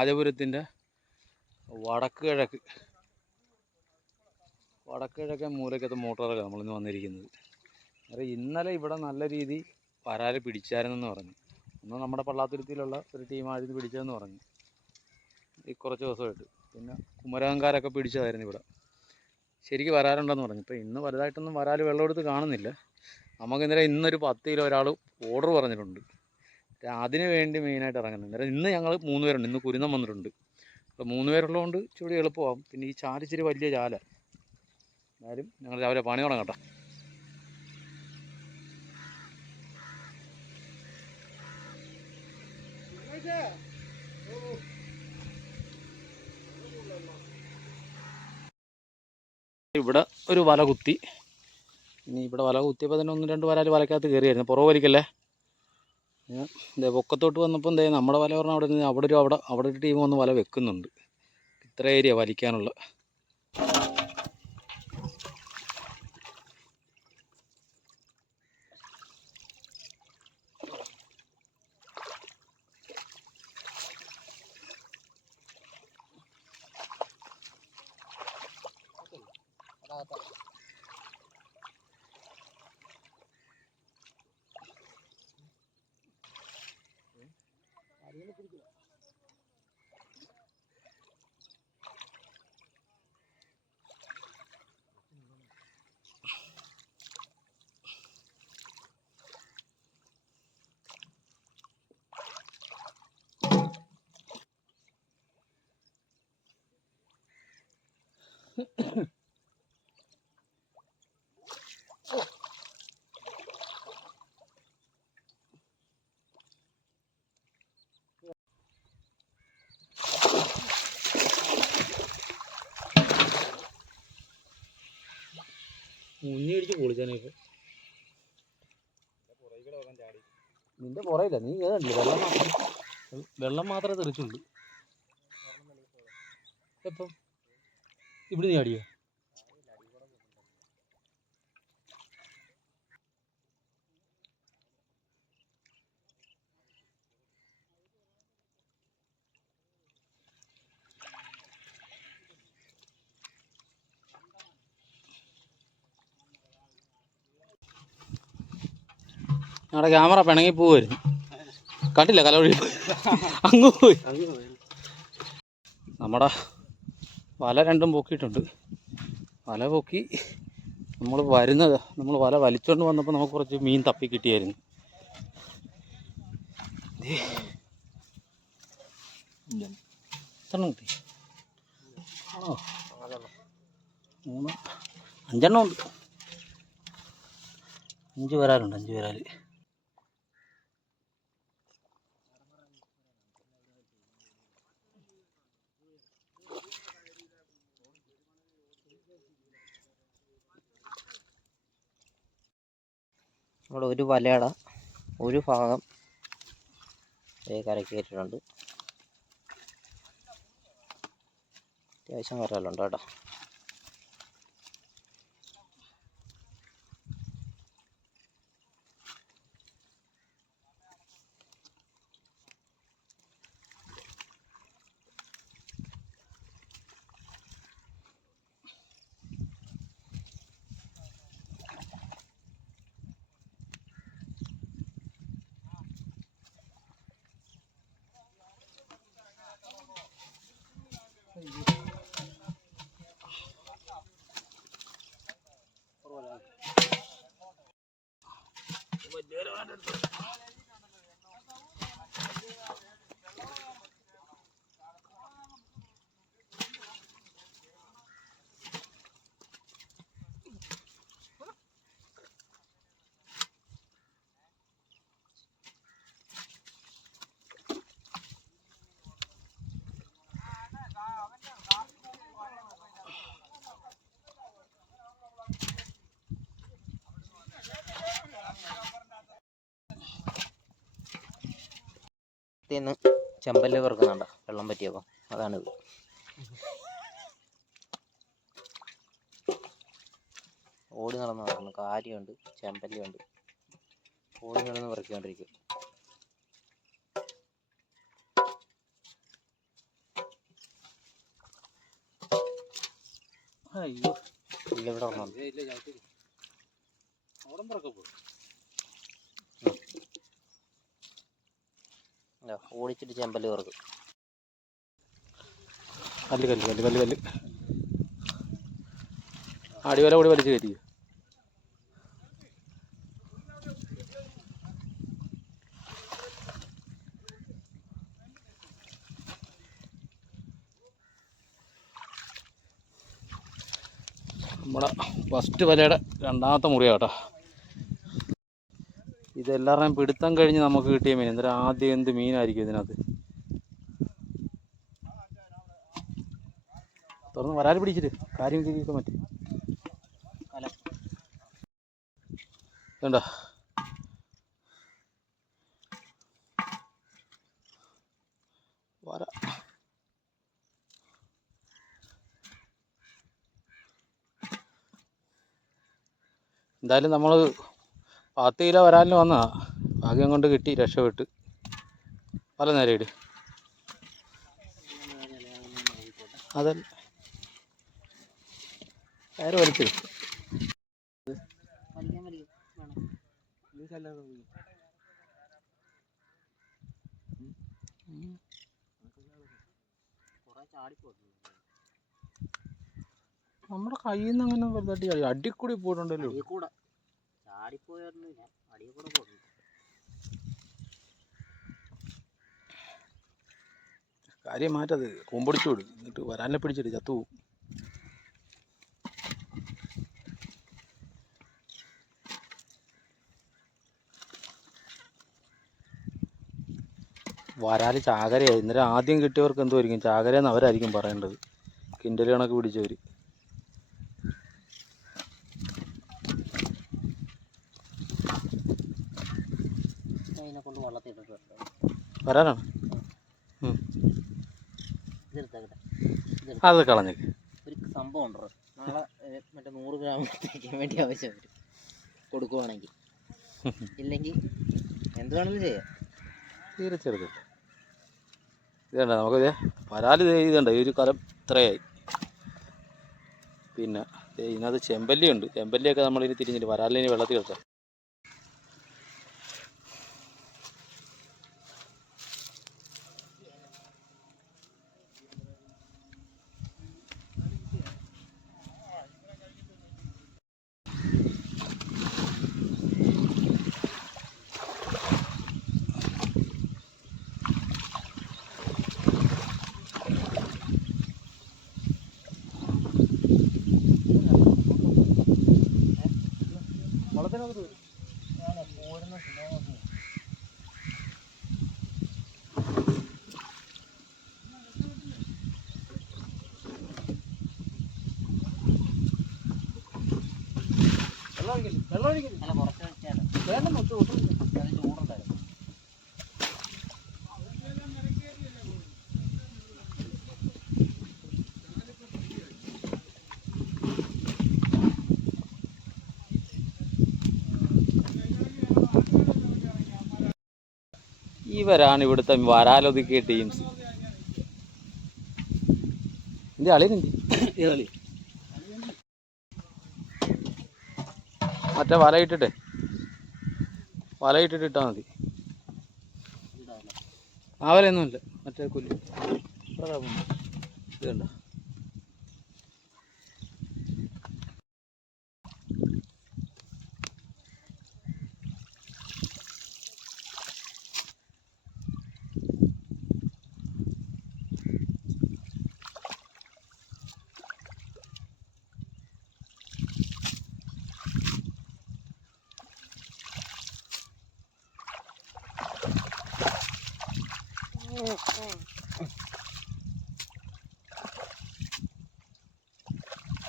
രാജപുരത്തിൻ്റെ വടക്ക് കിഴക്കൻ മൂലക്കത്തെ മോട്ടോറൊക്കെ നമ്മളിന്ന് വന്നിരിക്കുന്നത്. അതായത് ഇന്നലെ ഇവിടെ നല്ല രീതി വരാൽ പിടിച്ചായിരുന്നെന്ന് പറഞ്ഞു. ഒന്ന് നമ്മുടെ പള്ളാത്തുരുത്തിയിലുള്ള ഒരു ടീമായിരുന്നു പിടിച്ചതെന്ന് പറഞ്ഞു ഈ കുറച്ച് ദിവസമായിട്ട്. പിന്നെ കുമരകംകാരൊക്കെ പിടിച്ചതായിരുന്നു ഇവിടെ. ശരിക്കും വരാറുണ്ടെന്ന് പറഞ്ഞു. ഇപ്പോൾ ഇന്ന് വലുതായിട്ടൊന്നും വരാൽ വെള്ളമെടുത്ത് കാണുന്നില്ല. നമുക്കിന്നലെ ഇന്നൊരു 10 കിലോ ഒരാൾ ഓർഡർ പറഞ്ഞിട്ടുണ്ട്. അതിന് വേണ്ടി മെയിനായിട്ട് ഇറങ്ങുന്നത്. അന്നേരം ഇന്ന് ഞങ്ങൾ 3 പേരുണ്ട്. ഇന്ന് കുരുന്നം വന്നിട്ടുണ്ട്. അപ്പോൾ 3 പേരുള്ളതുകൊണ്ട് ഇച്ചിരി എളുപ്പമാകും. പിന്നെ ഈ ചാല് ഇച്ചിരി വലിയ ചാല. എന്നാലും ഞങ്ങൾ രാവിലെ പണി തുടങ്ങട്ടെ. ഇവിടെ ഒരു വല കുത്തി. ഇനി ഇവിടെ വല കുത്തിയപ്പോൾ തന്നെ 1-2 വരാൽ വലക്കകത്ത് കയറിയായിരുന്നു. പുറകെ വലിക്കല്ലേ. പൊക്കത്തോട്ട് വന്നപ്പോൾ നമ്മുടെ വല പറഞ്ഞാൽ അവിടെ ഒരു ടീം വന്ന് വല വെക്കുന്നുണ്ട്. ഇത്ര ഏരിയ വലിക്കാനുള്ള. മുന്നിടിച്ച് പൊളിച്ചാനേ. ഇപ്പോൾ നിന്റെ പുറയില്ല, നീ ഏതല്ലേ വെള്ളം മാത്രമേ തെറിച്ചുള്ളൂ. എപ്പം ഇവിടെ നീ അടിയോ? ഞങ്ങളുടെ ക്യാമറ പിണങ്ങി പോവായിരുന്നു. കണ്ടില്ല, കലവഴി അങ്ങ് പോയി. നമ്മുടെ വല രണ്ടും പൊക്കിയിട്ടുണ്ട്. വല പൊക്കി നമ്മൾ വല വലിച്ചോണ്ട് വന്നപ്പോൾ നമുക്ക് കുറച്ച് മീൻ തപ്പി കിട്ടിയായിരുന്നു. എത്ര കിട്ടി? ആണോ? 5 ഉണ്ട്. 5 വരാലുണ്ട്. 5 വരാൽ. നമ്മുടെ ഒരു വലയുടെ ഒരു ഭാഗം കരയ്ക്ക് കയറ്റിയിട്ടുണ്ട്. അത്യാവശ്യം വരാലുണ്ട് കേട്ടോ. ന്ന് ചെമ്പല്ല് പെറുക്കുന്നുണ്ടോ വെള്ളം പറ്റിയപ്പോൾ? അതാണിത്. ഓടി നടന്ന് നടക്കുന്നു. കാരിയുണ്ട്, ചെമ്പല്ലുണ്ട്. ഓടി നടന്ന് പെറുക്കിക്കൊണ്ടിരിക്കും. അയ്യോ ഇല്ല ഇവിടെ ഒരെണ്ണം ഉണ്ട്. ഇല്ല ചവിട്ടി അവിടെ പറക്കെ പോകും. ഇതാ, ഓടിച്ചിട്ട് ചെമ്പല്ലി വറുക്കും. കല്ല് കല്ല് കല്ല് കല്ല് കല്ല് അടിവല കൂടി വലിച്ചു കയറ്റി. നമ്മുടെ ഫസ്റ്റ് വലയുടെ രണ്ടാമത്തെ മുറിയാട്ടോ. ഇതെല്ലാവരുടെയും പിടുത്തം കഴിഞ്ഞ് നമുക്ക് കിട്ടിയ മീൻ. എന്നിട്ട് ആദ്യം എന്ത് മീനായിരിക്കും ഇതിനകത്ത്. തുറന്ന് വരാൽ പിടിച്ചിട്ട് കാര്യം തിരിക്കാൻ പറ്റും. വേണ്ട വര എന്തായാലും നമ്മൾ 10 കിലോ വരാലിന് വന്നതാ. ഭാഗ്യം കൊണ്ട് കിട്ടി, രക്ഷപ്പെട്ട്. പല നേരം ഇട്. അതല്ല കയറ് വലിച്ചത്. നമ്മുടെ കയ്യിൽ നിന്ന് അങ്ങനെ വലുതായിട്ട് അടിക്കൂടി പോയിട്ടുണ്ടല്ലോ. കാര്യം മാറ്റത് കൊമ്പടിച്ചു വിടും. എന്നിട്ട് വരാനെ പിടിച്ചിട്ട് ചത്തുപോകും. വരാൽ ചാകരയായി. ഇന്നലെ ആദ്യം കിട്ടിയവർക്ക് എന്തുമായിരിക്കും, ചാകരയെന്ന് അവരായിരിക്കും പറയേണ്ടത്. കിൻഡൽ കണക്ക് പിടിച്ചവർ. വരാനാണ് അത് കളഞ്ഞേക്ക്. ഒരു സംഭവം ഉണ്ടോ, നാളെ മറ്റേ 100 ഗ്രാം തേക്കാൻ വേണ്ടി ആവശ്യം വരും കൊടുക്കുവാണെങ്കിൽ. ഇല്ലെങ്കിൽ എന്ത് വേണമെങ്കിലും ചെയ്യാം. തീരെ ചെറുതല്ല. ഇതേണ്ട നമുക്ക് വരാൽ ഇതുണ്ട്. ഈ ഒരു കലം ഇത്രയായി. പിന്നെ ഇതിനകത്ത് ചെമ്പല്ലിയുണ്ട്. ചെമ്പല്ലിയൊക്കെ നമ്മളിനി തിരിഞ്ഞിട്ട് വരാലിനി വെള്ളത്തിൽ കിടക്കാം. ഇവരാണ് ഇവിടുത്തെ വരാലൊതുക്കിയ ടീംസ്. എൻ്റെ അളിയനെന്തി മറ്റേ വലയിട്ടിട്ടേ ഇട്ടാൽ മതി. ആ വലയൊന്നുമില്ല, മറ്റേ പുല്ല് ഇത് കണ്ടോ.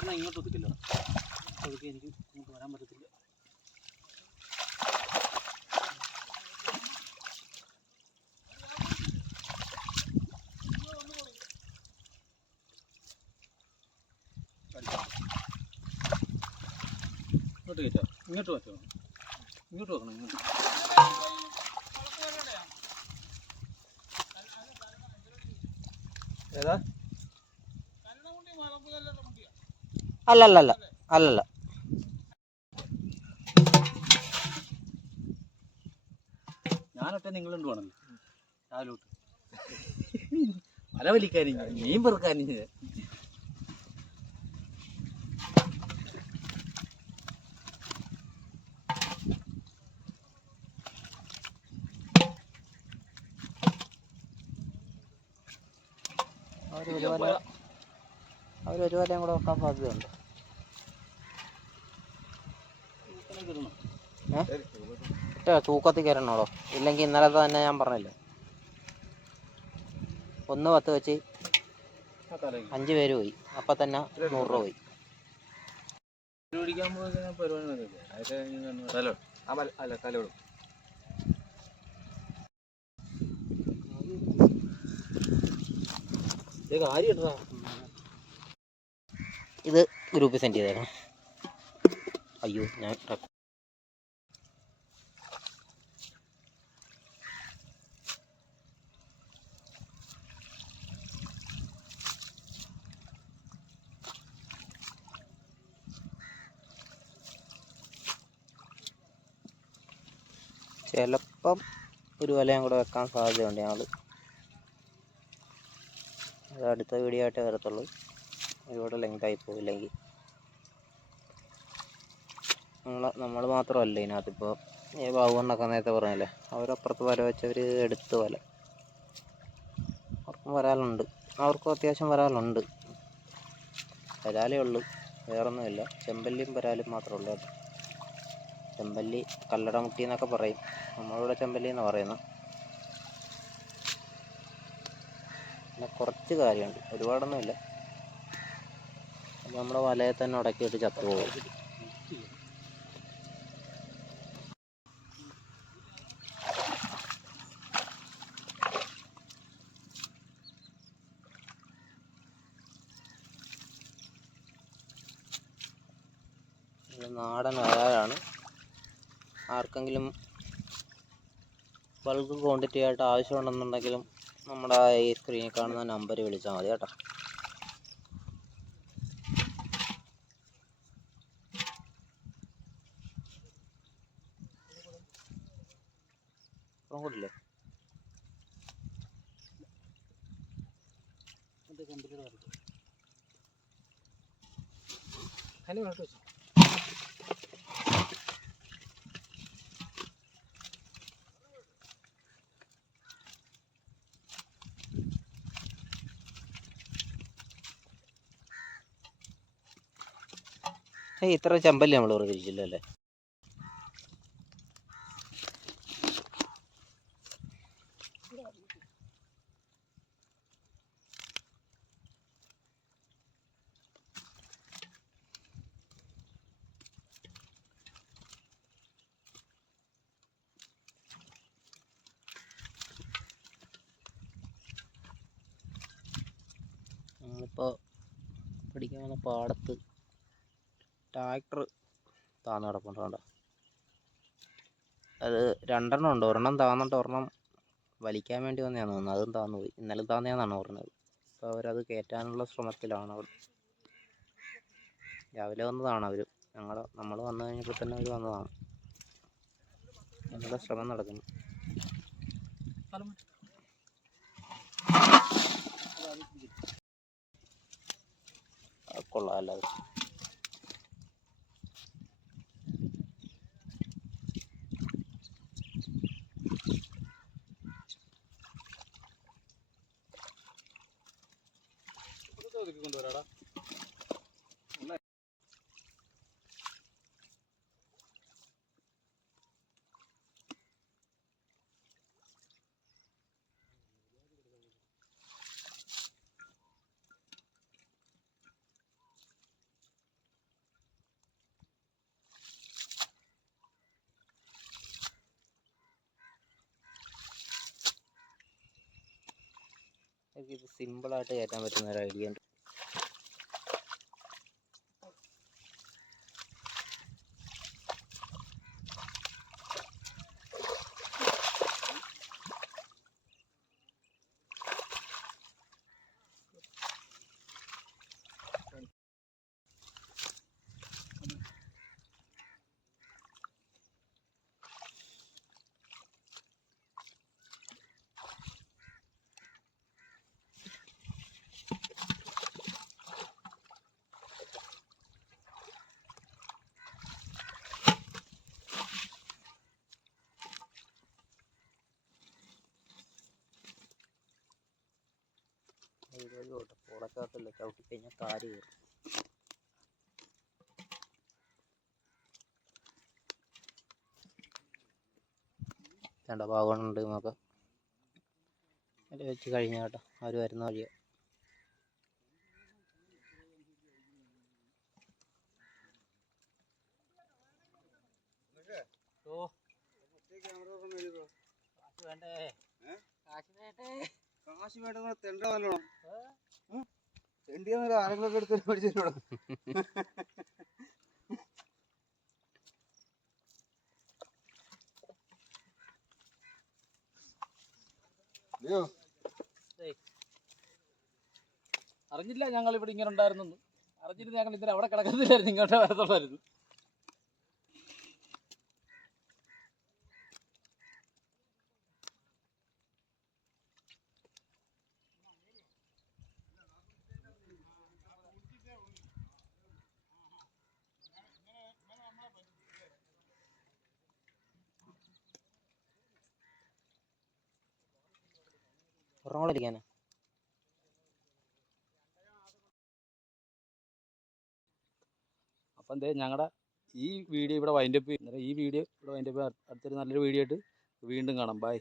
എന്നാൽ ഇങ്ങോട്ട് ഒതുക്കില്ല, ഒതുക്കി എനിക്ക് ഇങ്ങോട്ട് വരാൻ പറ്റത്തില്ല. ഇങ്ങോട്ട് കയറ്റാം, ഇങ്ങോട്ട് വെച്ചോ, ഇങ്ങോട്ട് വെക്കണം. ഇങ്ങോട്ട് ഏതാ അല്ലല്ലല്ല അല്ലല്ല. ഞാനൊക്കെ നിങ്ങളുണ്ട് വേണമല്ലോ രാവിലോട്ട് വല വലിക്കാനും മീൻ പെറുക്കാനും അവരൊരു വലയും കൂടെ വെക്കാൻ സാധ്യതയുണ്ട്. തൂക്കത്തിൽ കയറണോടോ, ഇല്ലെങ്കിൽ ഇന്നലത്തെ തന്നെ ഞാൻ പറഞ്ഞില്ലേ 1.10 വെച്ച് 5 പേര് പോയി. അപ്പം തന്നെ 100 രൂപ പോയി. ഇത് ഗ്രൂപ്പിൽ സെൻഡ് ചെയ്തേക്കണം. അയ്യോ ഞാൻ ചിലപ്പം ഒരു വലയും കൂടെ വെക്കാൻ സാധ്യതയുണ്ട്. ഞങ്ങൾ അത് അടുത്ത വീഡിയോ ആയിട്ടേ വരത്തുള്ളൂ. ഒരുപാട് ലെങ്തായി പോയില്ലെങ്കിൽ നമ്മൾ മാത്രമല്ല ഇതിനകത്തിപ്പോൾ ഈ ബാബുവെന്നൊക്കെ നേരത്തെ പറഞ്ഞല്ലേ, അവരപ്പുറത്ത് വല വെച്ചവർ എടുത്ത് വല അവർക്കും വരാലുണ്ട്. അവർക്കും അത്യാവശ്യം വരാലുണ്ട്. വരാലേ ഉള്ളൂ, വേറൊന്നുമില്ല. ചെമ്പല്ലിയും വരാലും മാത്രമേ ഉള്ളൂ. ചെമ്പല്ലി കല്ലടമുട്ടി എന്നൊക്കെ പറയും, നമ്മളിവിടെ ചെമ്പല്ലി എന്നാണ് പറയുന്നത്. പിന്നെ കുറച്ച് കാര്യമുണ്ട്, ഒരുപാടൊന്നുമില്ല. അത് നമ്മുടെ വലയെ തന്നെ ഉടക്കിയിട്ട് ചത്തുപോകും. നാടൻ വരാലാണ്. ആർക്കെങ്കിലും ബൾക്ക് ക്വാണ്ടിറ്റി ആയിട്ട് ആവശ്യമുണ്ടെന്നുണ്ടെങ്കിലും നമ്മുടെ ഈ സ്ക്രീനിൽ കാണുന്ന നമ്പർ വിളിച്ചാൽ മതി കേട്ടോ. കൂടില്ലേ ഇത്ര ചെമ്പല്ലി നമ്മൾ പ്രതീക്ഷിച്ചില്ല അല്ലേ. നമ്മളിപ്പോൾ പിടിക്കാൻ വന്ന പാടത്ത് ട്രാക്ടർ താന്ന് കിടപ്പുണ്ട് കേട്ടോ. അത് 2 എണ്ണം ഉണ്ട്. ഒരെണ്ണം താന്നിട്ട് ഒരെണ്ണം വലിക്കാൻ വേണ്ടി വന്നതാണെന്ന് തോന്നുന്നു. അതും താന്നു പോയി. ഇന്നലെ താന്നതാണെന്നാണ് പറഞ്ഞത്. അപ്പോൾ അവരത് കയറ്റാനുള്ള ശ്രമത്തിലാണ് അവർ. രാവിലെ വന്നതാണ് അവർ. നമ്മൾ വന്നു കഴിഞ്ഞപ്പോൾ തന്നെ അവർ വന്നതാണ്. അതിനുള്ള ശ്രമം നടക്കുന്നു. കൊള്ളാം അല്ലാതെ. കൊണ്ടുവരാടാ. ഇത് സിമ്പിളായിട്ട് കയറ്റാൻ പറ്റുന്ന ഒരു ഐഡിയ ഉണ്ട്. സൈഡ് വഴി പോട്ടെ, പോളക്കകത്തല്ല ചവിട്ടി കഴിഞ്ഞാൽ കാല് കയറും. വേണ്ട ഭാഗമുണ്ട് നമുക്ക് അതിൽ വെച്ച് കഴിഞ്ഞാൽ കേട്ടോ, അവർ വരുന്ന വഴിയോ. കാശ് വേണ്ട തെണ്ട നല്ലോണം തെണ്ടിയെന്നല്ല ആരെങ്കിലും എടുത്ത് പഠിച്ചിട്ടുണ്ടോ? അറിഞ്ഞില്ല ഞങ്ങൾ ഇവിടെ ഇങ്ങനെ ഉണ്ടായിരുന്നു. അറിഞ്ഞിട്ട് ഞങ്ങൾ ഇന്നലെ അവിടെ കിടക്കുന്നില്ലായിരുന്നു, ഇങ്ങോട്ടേ വരത്തുള്ളായിരുന്നു. ഒരെണ്ണം അപ്പം എന്തേ ഞങ്ങളുടെ ഈ വീഡിയോ ഇവിടെ വൈൻഡപ്പ്, ഈ വീഡിയോ ഇവിടെ വൈൻഡപ്പ്. അടുത്തൊരു നല്ലൊരു വീഡിയോ ആയിട്ട് വീണ്ടും കാണാം. ബൈ.